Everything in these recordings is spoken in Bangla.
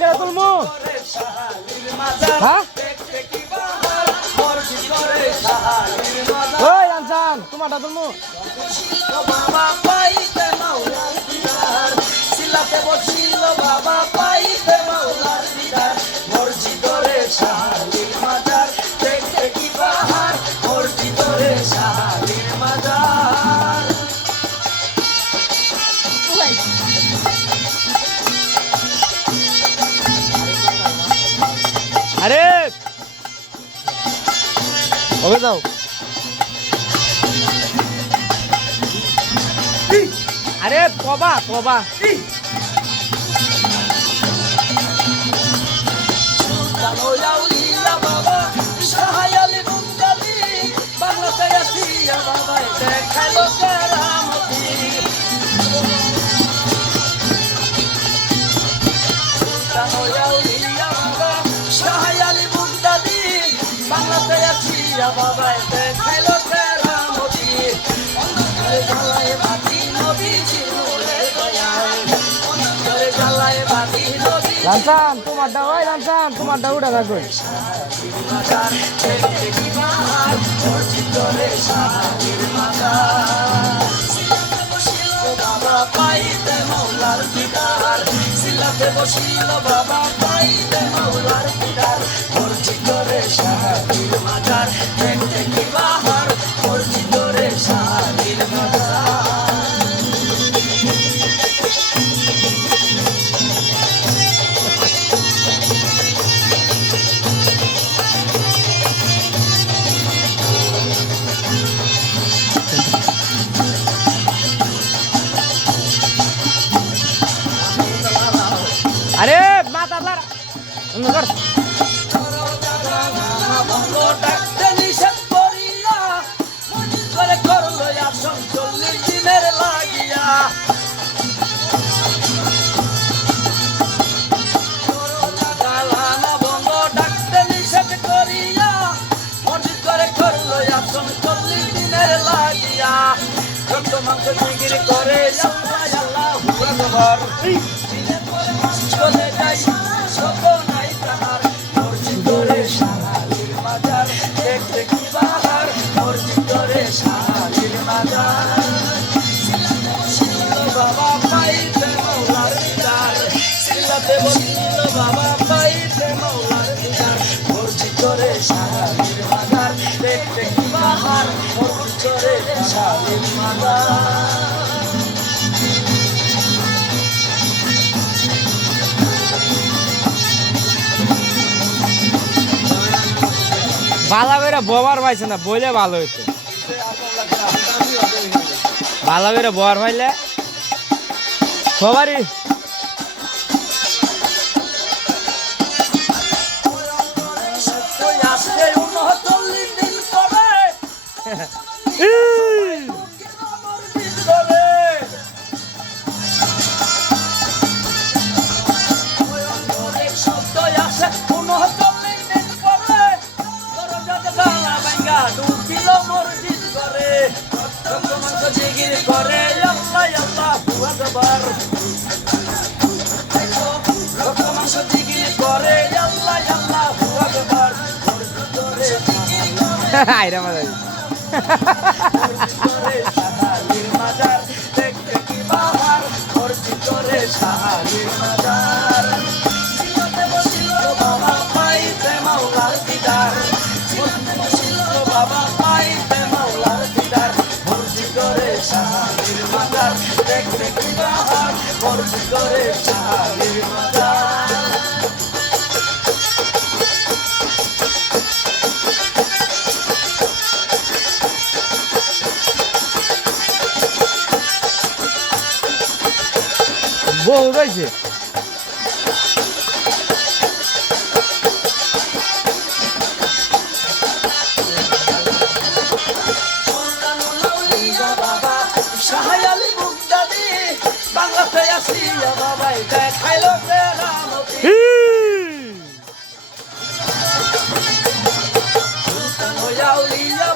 করে তুলমু হ্যাঁ ওই রামচান তোমারটা তুলমু বাবা পাইতে মাওলার দিদার সিলাতে বসিল বাবা পাইতে মাওলার দিদার মসজিদরে শাহালির মাজার দেখতে কি বাহার মসজিদরে শাহালির মাজার আরে ওকে যাও আরে কবা কবা সুলতানুল বাবা শাহায়ালি মুক্তাদি বাংলাতে আসিয়া বাবা দেখালো কেরামতি সুলতানুল বাবা শাহায়ালি মুক্তাদি বাংলাতে আসিয়া বাবা দেখালো কেরামতি অন্তরে জ্বালায় বাতি নবী চিরুলে দয়াল অন্তরে জ্বালায় বাতি নবী রামচান তোমারটা ওই রামচান তোমারটা উঠে থাকো মাজার দেখতে কি বাহার মসজিদরে শাহালির মাজার সিলাতে বসিল বাবা পাইতে মাওলার দিদার সিলাতে বসিল বাবা পাইতে মাওলার দিদার মসজিদরে শাহালির মাজার দেখতে কি বাহার মসজিদরে শাহালির মাজার আরে মাথা ধর কর ডাকতে নিষেধ করিয়া মজিদ করে করলো আসন 40 দিনের লাগিয়া গালানা বন্ধ ডাকতে নিষেধ করিয়া মজিদ করে করলো আসন 40 দিনের লাগিয়া রক্ত মাংস জিগির করে আল্লাহ আল্লাহু আকবার দিনের পরে মাস চলে যায় সব নাই তাহার মসজিদরে শাহালির মাজার দেখতে কি বাহার মসজিদরে শাহালির মাজার সিলাতে বসিল বাবা পাইতে মাওলার দিদার সিলাতে বসিল বাবা পাইতে মাওলার দিদার মসজিদরে শাহালির মাজার দেখতে কি বাহার মসজিদরে শাহালির মাজার ভালো করে ববার পাইছে না বইলে ভালো হইতো ভালো করে বর পাইলে সবারই আজকে 39 দিন পরে শব্দ আসে 39 দিন পরে দরজাতে তালা ভাঙা ঢুকিল মসজিদ ঘরে রক্ত মাংস জিগির করে আল্লাহ আল্লাহু আকবার রক্ত মাংস জিগির করে আল্লাহ আল্লাহু আকবার মসজিদরে আইরা মাদারি মসজিদরে শাহালির মাজার দেখতে কি বাহার মসজিদরে শাহালির মাজার সিলাতে বসিল বাবা পাইতে মাওলার দিদার সিলাতে বসিল বাবা পাইতে মাওলার দিদার মসজিদরে শাহালির মাজার দেখতে কি বাহার মসজিদরে শাহালির মাজার বউ রয়েছে বাবা শাহায়ালি মুক্তাদি বাংলাতে আসিয়া বাবাই দেখাইলো কেরামতি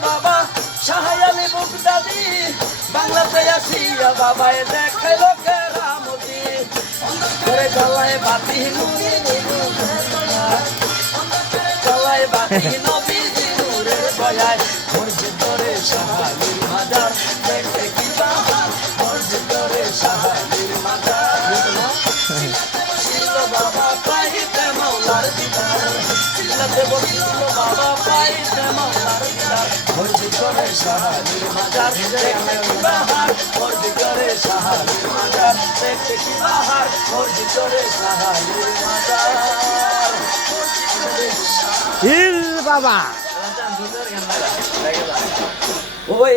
বাবা শাহায়ালি মুক্তাদি বাংলাতে আসিয়া বাবাই দেখাইলো কেরামতি ওরে গলায় বাতি গলায় বাতি নবীজি নূরের বয়ায় মসজিদ করে শাহালির মাজার দেখতে কি বাহার মসজিদ করে শাহালির মাজার ছিল বাবা পাইতে মাওলার দিদার চিল্লাতে বসছিল বাবা পাইতে মাওলার দিদার মসজিদ করে শাহালির মাজার দেখতে কি বাহার মসজিদ করে শাহালির মাজার দেখতে কি বাহার মসজিদ করে শাহালির মাজার হিল বাবা ওই